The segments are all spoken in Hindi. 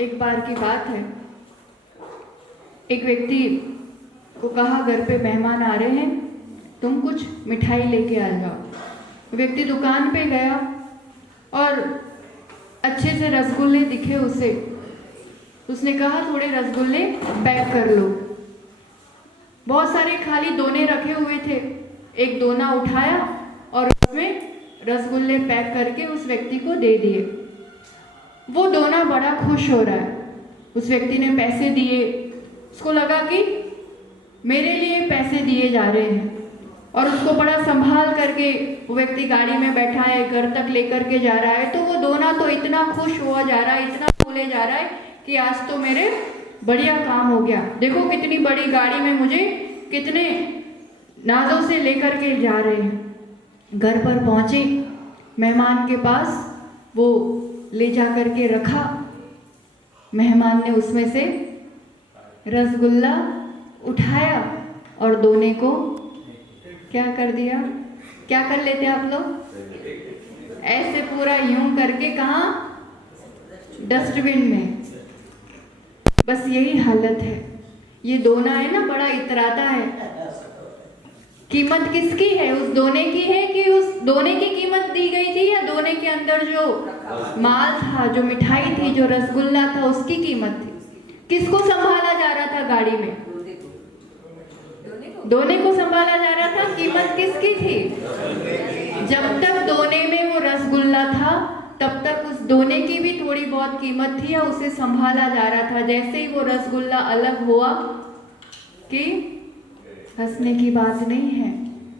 एक बार की बात है, एक व्यक्ति को कहा घर पे मेहमान आ रहे हैं, तुम कुछ मिठाई लेके आ जाओ। व्यक्ति दुकान पे गया और अच्छे से रसगुल्ले दिखे उसे। उसने कहा थोड़े रसगुल्ले पैक कर लो। बहुत सारे खाली दोने रखे हुए थे। एक दोना उठाया और उसमें रसगुल्ले पैक करके उस व्यक्ति को दे दिए। वो दोना बड़ा खुश हो रहा है। उस व्यक्ति ने पैसे दिए। उसको लगा कि मेरे लिए पैसे दिए जा रहे हैं, और उसको बड़ा संभाल करके वो व्यक्ति गाड़ी में बैठा है, घर तक लेकर के जा रहा है। तो वो दोना तो इतना खुश हुआ जा रहा है, इतना बोले जा रहा है कि आज तो मेरे बढ़िया काम हो गया। देखो कितनी बड़ी गाड़ी में मुझे कितने नाजों से लेकर के जा रहे हैं। घर पर पहुंचे, मेहमान के पास वो ले जा कर के रखा। मेहमान ने उसमें से रसगुल्ला उठाया और दोने को क्या कर दिया? क्या कर लेते आप लोग? ऐसे पूरा यूं करके कहाँ? डस्टबिन में। बस यही हालत है। ये दोना है ना, बड़ा इतराता है। कीमत किसकी है? उस दोने की है कि उस दोने की कीमत दी गई थी, या दोने के अंदर जो माल था, जो मिठाई थी, जो रसगुल्ला था, उसकी कीमत थी? किसको संभाला जा रहा था गाड़ी में? दोने को संभाला जा रहा था। कीमत किसकी थी? जब तक दोने में वो रसगुल्ला था तब तक उस दोने की भी थोड़ी बहुत कीमत थी, या उसे संभाला जा रहा था। जैसे ही वो रसगुल्ला अलग हुआ, कि हंसने की बात नहीं है,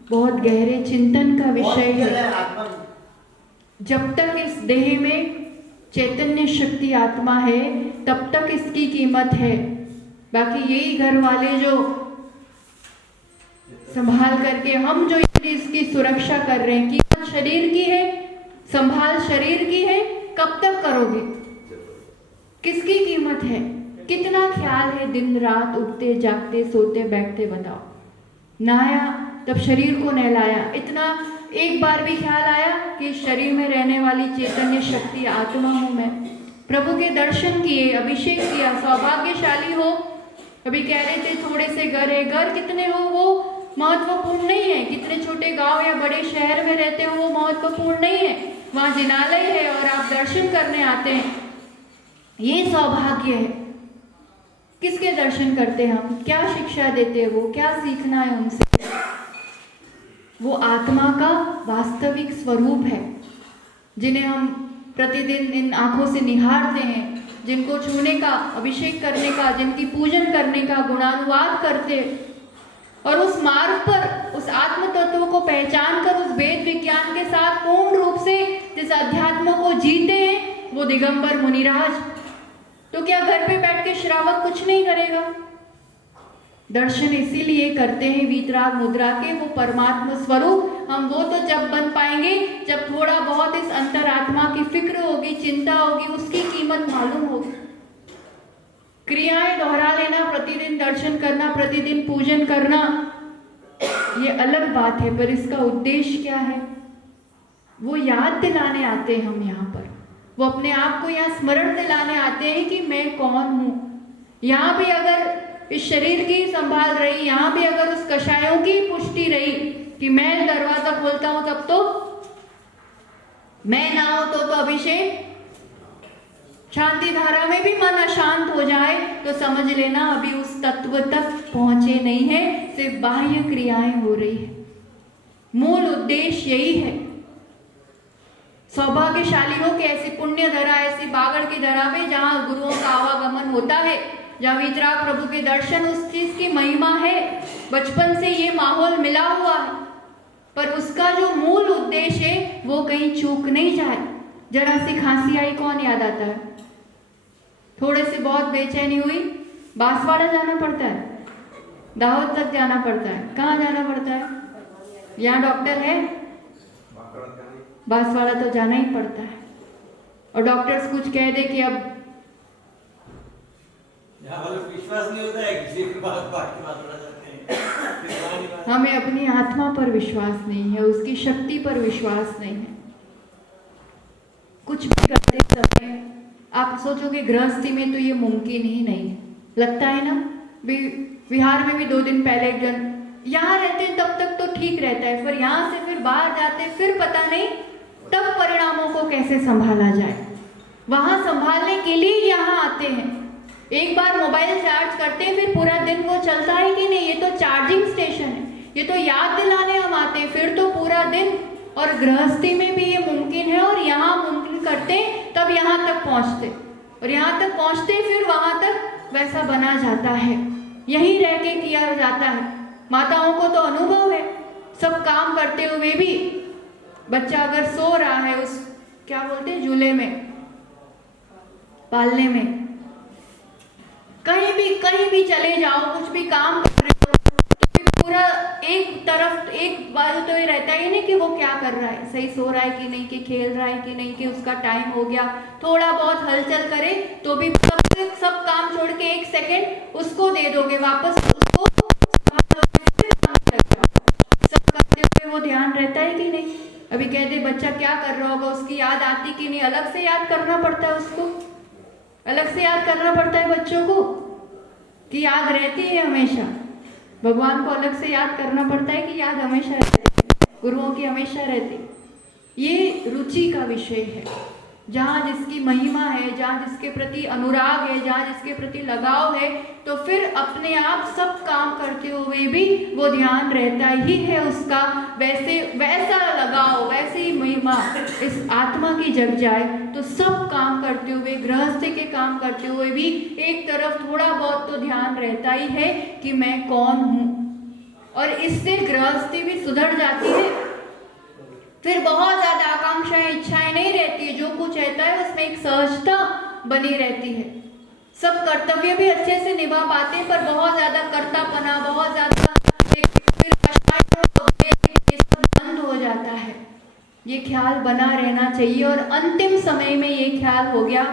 बहुत गहरे चिंतन का विषय है। जब तक इस देह में चैतन्य शक्ति आत्मा है तब तक इसकी कीमत है। बाकी यही घर वाले जो संभाल करके, हम जो इसकी सुरक्षा कर रहे हैं, कीमत शरीर की है, संभाल शरीर की है, कब तक करोगे? किसकी कीमत है? कितना ख्याल है दिन रात उठते जागते सोते बैठते? बताओ। नहाया तब शरीर को नहलाया, इतना एक बार भी ख्याल आया कि शरीर में रहने वाली चैतन्य शक्ति आत्मा हूं मैं? प्रभु के दर्शन किए, अभिषेक किया, सौभाग्यशाली हो। अभी कह रहे थे थोड़े से घर है, घर कितने हो वो महत्वपूर्ण नहीं है। कितने छोटे गांव या बड़े शहर में रहते हो वो महत्वपूर्ण नहीं है। वहां जिनालय है और आप दर्शन करने आते हैं, ये सौभाग्य है। किसके दर्शन करते हैं हम? क्या शिक्षा देते हैं वो? क्या सीखना है उनसे? वो आत्मा का वास्तविक स्वरूप है, जिन्हें हम प्रतिदिन इन आंखों से निहारते हैं, जिनको छूने का, अभिषेक करने का, जिनकी पूजन करने का गुणानुवाद करते हैं, और उस मार्ग पर उस आत्म तत्व को पहचान कर उस वेद विज्ञान के साथ पूर्ण रूप से जिस अध्यात्म को जीते हैं, वो दिगंबर मुनिराज। तो क्या घर पे बैठ के श्रावक कुछ नहीं करेगा? दर्शन इसीलिए करते हैं वीतराग मुद्रा के, वो परमात्मा स्वरूप। हम वो तो जब बन पाएंगे जब थोड़ा बहुत इस अंतरात्मा की फिक्र होगी, चिंता होगी, उसकी कीमत मालूम होगी। क्रियाएं दोहरा लेना, प्रतिदिन दर्शन करना, प्रतिदिन पूजन करना, ये अलग बात है, पर इसका उद्देश्य क्या है? वो याद दिलाने आते हैं हम यहाँ पर। वो अपने आप को यहाँ स्मरण दिलाने आते हैं कि मैं कौन हूँ। यहाँ भी अगर इस शरीर की संभाल रही, यहाँ भी अगर उस कषायों की पुष्टि रही कि मैं दरवाजा खोलता हूँ तब तो मैं ना हो तो अभिषेक, शांति धारा में भी मन अशांत हो जाए तो समझ लेना अभी उस तत्व तक पहुंचे नहीं है, सिर्फ बाह्य क्रियाएं हो रही है। मूल उद्देश्य यही है। सौभाग्यशाली हो कि ऐसी पुण्य धरा, ऐसी बागड़ की धरा में जहां गुरुओं का आवागमन होता है, जहाँ वीतराग प्रभु के दर्शन, उस चीज की महिमा है। बचपन से ये माहौल मिला हुआ है, पर उसका जो मूल उद्देश्य है वो कहीं चूक नहीं जाए। जरा सी खांसी आई, कौन याद आता है? थोड़े से बहुत बेचैनी हुई, बांसवाड़ा जाना पड़ता है, दाहोद तक जाना पड़ता है। कहाँ जाना पड़ता है? यहाँ डॉक्टर है, बांसवाड़ा तो जाना ही पड़ता है। और डॉक्टर्स कुछ कह दे कि अब विश्वास नहीं होता है, किसी की बात हमें अपनी आत्मा पर विश्वास नहीं है, उसकी शक्ति पर विश्वास नहीं है। कुछ भी करते समय आप सोचोगे गृहस्थी में तो ये मुमकिन ही नहीं है, लगता है ना। बिहार में भी 2 दिन पहले एक जन, यहाँ रहते हैं तब तक तो ठीक रहता है, पर यहाँ से फिर बाहर जाते फिर पता नहीं तब परिणामों को कैसे संभाला जाए। वहाँ संभालने के लिए यहाँ आते हैं। एक बार मोबाइल चार्ज करते हैं फिर पूरा दिन वो चलता है कि नहीं, ये तो चार्जिंग स्टेशन है, ये तो याद दिलाने हम आते हैं, फिर तो पूरा दिन। और गृहस्थी में भी ये मुमकिन है, और यहाँ मुमकिन करते तब यहाँ तक पहुँचते, और यहाँ तक पहुँचते फिर वहाँ तक वैसा बना जाता है, यहीं रह के किया जाता है। माताओं को तो अनुभव है, सब काम करते हुए भी बच्चा अगर सो रहा है उस क्या बोलते हैं झूले में, पालने में, कहीं भी चले जाओ, कुछ भी काम कर रहे हो तो पूरा एक तरफ एक बाजू तो ये रहता है नहीं कि वो क्या कर रहा है, सही सो रहा है कि नहीं, कि खेल रहा है कि नहीं, कि उसका टाइम हो गया, थोड़ा बहुत हलचल करे तो भी सब काम छोड़ के 1 सेकेंड उसको दे दोगे वापस, उसको सब करते हुए वो ध्यान रहता है कि नहीं। अभी कह दे बच्चा क्या कर रहा होगा, उसकी याद आती कि नहीं, अलग से याद करना पड़ता है उसको, अलग से याद करना पड़ता है बच्चों को, कि याद रहती है हमेशा। भगवान को अलग से याद करना पड़ता है कि याद हमेशा रहती है, गुरुओं की हमेशा रहती। ये रुचि का विषय है, जहाँ जिसकी महिमा है, जहाँ जिसके प्रति अनुराग है, जहाँ जिसके प्रति लगाव है, तो फिर अपने आप सब काम करते हुए भी वो ध्यान रहता ही है उसका, वैसा लगाव, वैसी ही महिमा इस आत्मा की जग जाए तो सब काम करते हुए, गृहस्थी के काम करते हुए भी एक तरफ थोड़ा बहुत तो ध्यान रहता ही है कि मैं कौन हूँ, और इससे गृहस्थी भी सुधर जाती है। फिर बहुत ज्यादा आकांक्षाएं, इच्छाएं नहीं रहती है, जो कुछ रहता है उसमें एक सहजता बनी रहती है। सब कर्तव्य भी अच्छे से निभा पाते हैं, पर बहुत ज्यादा कर्तापना, बहुत ज्यादा फिर ये सब बंद हो जाता है। ये ख्याल बना रहना चाहिए, और अंतिम समय में ये ख्याल हो गया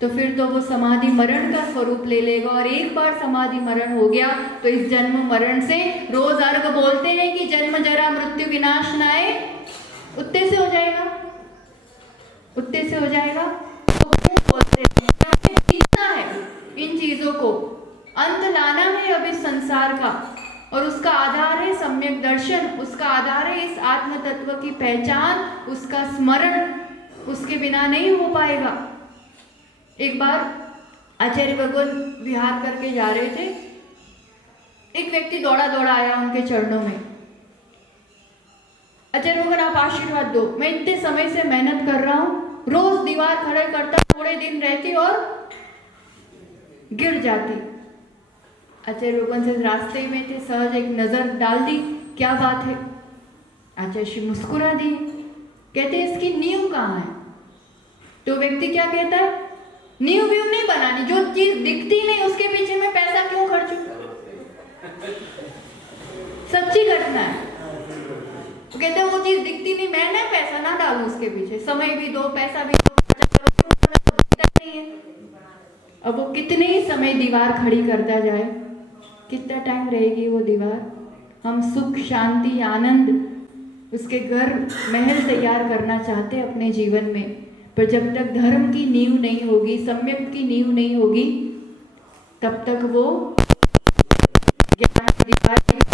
तो फिर तो वो समाधि मरण का स्वरूप ले लेगा। और एक बार समाधि मरण हो गया तो इस जन्म मरण से, रोज अर्घ बोलते हैं कि जन्म जरा मृत्यु विनाश नाए, उत्ते से हो जाएगा, उत्ते से हो जाएगा। तो क्यों बोलते हैं, जीतना है इन चीजों को, अंत लाना है अब इस संसार का, और उसका आधार है सम्यक दर्शन, उसका आधार है इस आत्म तत्व की पहचान, उसका स्मरण, उसके बिना नहीं हो पाएगा। एक बार आचार्य भगवान विहार करके जा रहे थे, एक व्यक्ति दौड़ा दौड़ा आया उनके चरणों में, आचार्य भगवान आप आशीर्वाद दो, मैं इतने समय से मेहनत कर रहा हूँ, रोज दीवार खड़े करता, थोड़े दिन रहती और गिर जाती। आचार्य भगवान से रास्ते में थे, सहज एक नजर डाल दी, क्या बात है। आचार्य श्री मुस्कुरा दी, कहते इसकी नींव कहाँ है। तो व्यक्ति क्या कहता है, नींव व्यू नहीं बनानी, जो चीज दिखती नहीं उसके पीछे मैं पैसा क्यों खर्च करूं। सच्ची घटना है। तो कहते हैं वो चीज दिखती नहीं, मैं ना पैसा ना डालूं उसके पीछे, समय भी दो, पैसा भी दो, नहीं है। अब वो कितने ही समय दीवार खड़ी करता जाए, कितना टाइम रहेगी वो दीवार। हम सुख, शांति, आनंद, उसके घर महल तैयार करना चाहते हैं अपने जीवन में, पर जब तक धर्म की नींव नहीं होगी, सम्यक की नींव नहीं होगी, तब तक वो ज्ञान दीवार की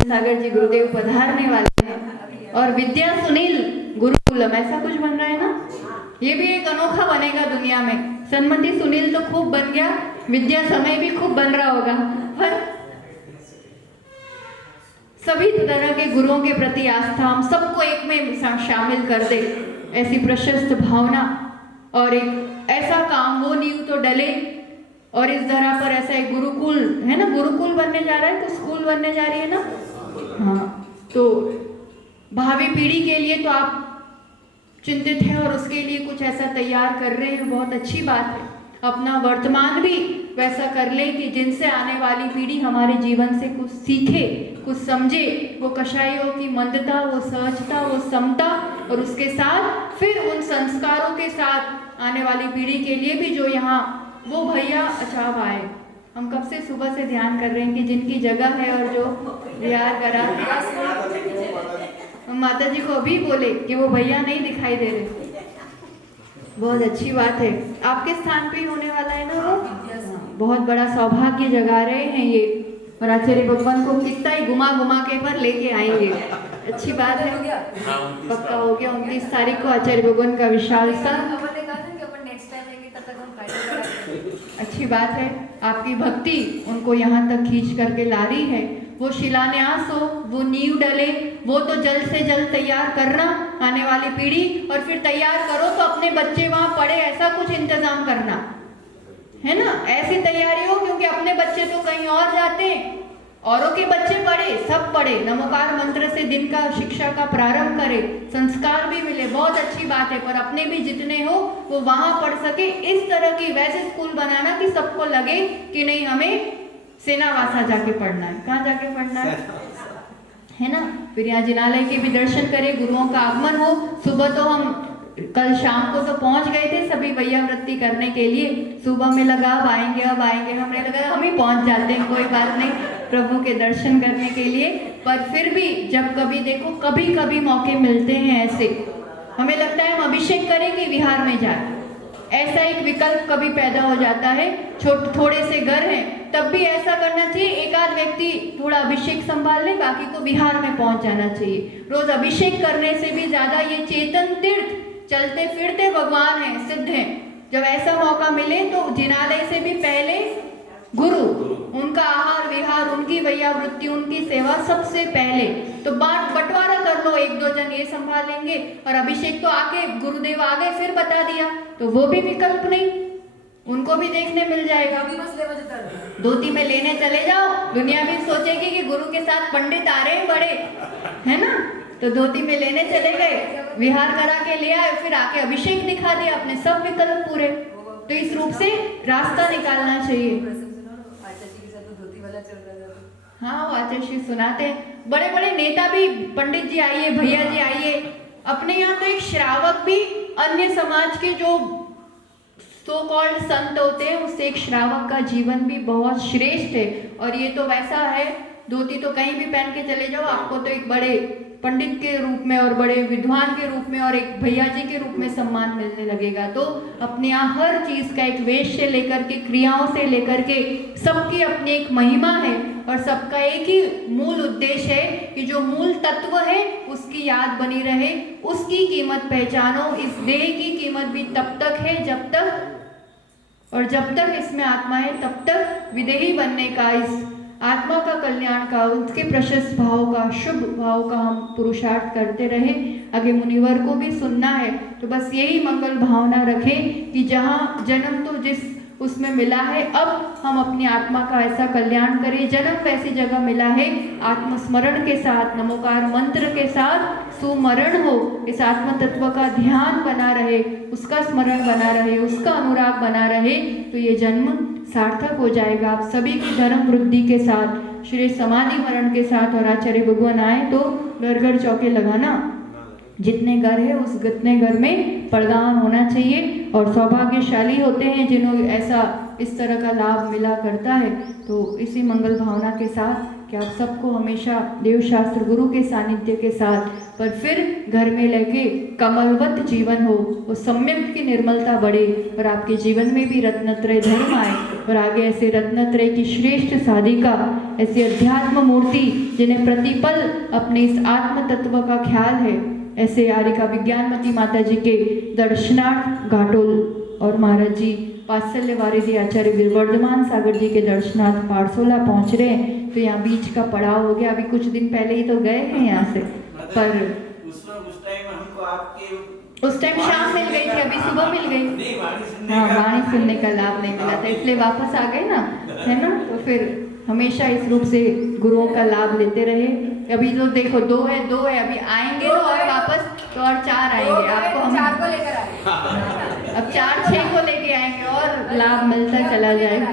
सागर जी गुरुदेव पधारने वाले हैं, और विद्या सुनील गुरुकुलम ऐसा कुछ बन रहा है ना, ये भी एक अनोखा बनेगा दुनिया में। सन्मति सुनील तो खूब बन गया, विद्या समय भी खूब बन रहा होगा, पर सभी तरह के गुरुओं के प्रति आस्था, हम सबको एक में शामिल कर दे, ऐसी प्रशस्त भावना और एक ऐसा काम, वो नींव तो डले। और इस धरा पर ऐसा एक गुरुकुल है ना, गुरुकुल बनने जा रहा है, तो स्कूल बनने जा रही है ना, हाँ, तो भावी पीढ़ी के लिए तो आप चिंतित हैं और उसके लिए कुछ ऐसा तैयार कर रहे हैं, बहुत अच्छी बात है। अपना वर्तमान भी वैसा कर ले कि जिनसे आने वाली पीढ़ी हमारे जीवन से कुछ सीखे, कुछ समझे, वो कषायों की मंदता, वो सहजता, वो समता, और उसके साथ फिर उन संस्कारों के साथ आने वाली पीढ़ी के लिए भी जो यहाँ वो भैया अचाव आए। हम कब से सुबह से ध्यान कर रहे हैं कि जिनकी जगह है और जो विहार करा माता जी को अभी बोले कि वो भैया नहीं दिखाई दे रहे। बहुत अच्छी बात है, आपके स्थान पे ही होने वाला है ना वो। बहुत बड़ा सौभाग्य जगा रहे हैं ये, और आचार्य भगवान को कितना ही घुमा घुमा के पर लेके आएंगे। अच्छी बात है, पक्का हो गया। 29 तारीख को आचार्य भगवान का विशाल संघ। अच्छी बात है, आपकी भक्ति उनको यहाँ तक खींच करके ला रही है। वो शिलान्यास हो, वो नींव डले, वो तो जल्द से जल्द तैयार करना आने वाली पीढ़ी, और फिर तैयार करो तो अपने बच्चे वहाँ पढ़े, ऐसा कुछ इंतजाम करना है ना। ऐसी तैयारी हो, क्योंकि अपने बच्चे तो कहीं और जाते हैं, औरों के बच्चे पढ़े, सब पढ़े, नमोकार मंत्र से दिन का शिक्षा का प्रारंभ करे, संस्कार भी मिले, बहुत अच्छी बात है। पर अपने भी जितने हो वो वहां पढ़ सके, इस तरह की वैसे स्कूल बनाना कि सबको लगे कि नहीं हमें सेनावासा जाके पढ़ना है। कहाँ जाके पढ़ना है ना। फिर यहाँ जिनालय के भी दर्शन करें, गुरुओं का आगमन हो। सुबह तो हम कल शाम को तो पहुंच गए थे सभी भैया वृत्ति करने के लिए, सुबह में लगा अब आएंगे अब आएंगे, हमने लगा हम ही पहुंच जाते हैं, कोई बात नहीं, प्रभु के दर्शन करने के लिए। पर फिर भी जब कभी देखो, कभी कभी मौके मिलते हैं ऐसे, हमें लगता है हम अभिषेक करें कि विहार में जाए, ऐसा एक विकल्प कभी पैदा हो जाता है। थोड़े से घर हैं तब भी ऐसा करना चाहिए, एक आध व्यक्ति थोड़ा अभिषेक संभाल ले, बाकी को विहार में पहुंच जाना चाहिए। रोज अभिषेक करने से भी ज्यादा ये चेतन तीर्थ, चलते फिरते भगवान हैं, सिद्ध हैं। जब ऐसा मौका मिले तो जिनालय से भी पहले गुरु, उनका आहार विहार, उनकी वैयावृत्ति, उनकी सेवा सबसे पहले। तो बंटवारा कर लो, एक दो जन ये संभाल लेंगे, और अभिषेक तो आके गुरुदेव आ गए फिर बता दिया, तो वो भी विकल्प नहीं, उनको भी देखने मिल जाएगा। धोती में लेने चले जाओ, दुनिया भी सोचेगी कि गुरु के साथ पंडित आ रहे हैं बड़े, है ना। तो धोती में लेने चले गए, विहार करा के ले आए, फिर आके अभिषेक दिखा दिया, अपने सब विकल्प पूरे। तो इस रूप से रास्ता निकालना चाहिए। हाँ, वो आचार्य सुनाते हैं, बड़े बड़े नेता भी, पंडित जी आइए, भैया जी आइए। अपने यहाँ तो एक श्रावक भी अन्य समाज के जो सो कॉल्ड संत होते हैं, उससे एक श्रावक का जीवन भी बहुत श्रेष्ठ है। और ये तो वैसा है, धोती तो कहीं भी पहन के चले जाओ, आपको तो एक बड़े पंडित के रूप में और बड़े विद्वान के रूप में और एक भैया जी के रूप में सम्मान मिलने लगेगा। तो अपने यहाँ हर चीज का, एक वेश से लेकर के क्रियाओं से लेकर के सबकी अपनी एक महिमा है, और सबका एक ही मूल उद्देश्य है कि जो मूल तत्व है उसकी याद बनी रहे, उसकी कीमत पहचानो। इस देह की कीमत भी तब तक है जब तक, और जब तक इसमें आत्मा है तब तक विदेही बनने का, इस आत्मा का कल्याण का, उसके प्रशस्त भाव का, शुभ भाव का हम पुरुषार्थ करते रहे। आगे मुनिवर को भी सुनना है, तो बस यही मंगल भावना रखें कि जहाँ जन्म तो जिस उसमें मिला है, अब हम अपनी आत्मा का ऐसा कल्याण करें। जन्म वैसी जगह मिला है, आत्मस्मरण के साथ, नमोकार मंत्र के साथ सुमरण हो, इस आत्म तत्व का ध्यान बना रहे, उसका स्मरण बना रहे, उसका अनुराग बना रहे, तो ये जन्म सार्थक हो जाएगा। आप सभी की धर्म वृद्धि के साथ, श्री समाधि मरण के साथ, और आचार्य भगवान आए तो घर घर चौके लगाना, जितने घर है उस जितने घर में प्रदान होना चाहिए। और सौभाग्यशाली होते हैं जिन्होंने ऐसा इस तरह का लाभ मिला करता है। तो इसी मंगल भावना के साथ कि आप सबको हमेशा देवशास्त्र गुरु के सानिध्य के साथ, पर फिर घर में लेके कमलवत जीवन हो, वो सम्यक की निर्मलता बढ़े, और आपके जीवन में भी रत्नत्रय धर्म आए, और आगे ऐसे रत्नत्रय की श्रेष्ठ साधिका, ऐसी अध्यात्म मूर्ति जिन्हें प्रतिपल अपने इस आत्म तत्व का ख्याल है, ऐसे आरिका विज्ञानमती माता जी के दर्शनार्थ घाटोल और महाराज जी वात्सल्य वारिधि आचार्य वर्धमान सागर जी के दर्शनार्थ पारसोला पहुंच रहे हैं। तो यहाँ बीच का पड़ाव हो गया, अभी कुछ दिन पहले ही तो गए हैं यहाँ से, पर उस टाइम हमको आपके उस टाइम शाम मिल गई थी, अभी सुबह मिल गई। हाँ, वाणी सुनने का लाभ नहीं मिला था, इसलिए वापस आ गए ना, है ना। तो फिर हमेशा इस रूप से गुरुओं का लाभ लेते रहे। अभी तो देखो दो है, अभी आएंगे तो और वापस तो और 4 आएंगे, आपको हम 4 को लेकर आए, अब 4-6 को लेके आएंगे और लाभ मिलता चला जाएगा।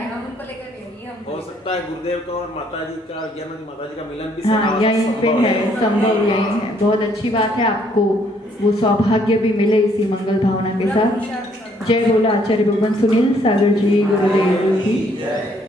हो सकता है गुरुदेव का और माता जी का, ज्ञानमती माता जी का मिलन भी हाँ, यहीं पे है, संभव यही है। बहुत अच्छी बात है, आपको वो सौभाग्य भी मिले इसी मंगल भावना के साथ। जय बोला आचार्य भगवान सुनील सागर जी गुरुदेव की।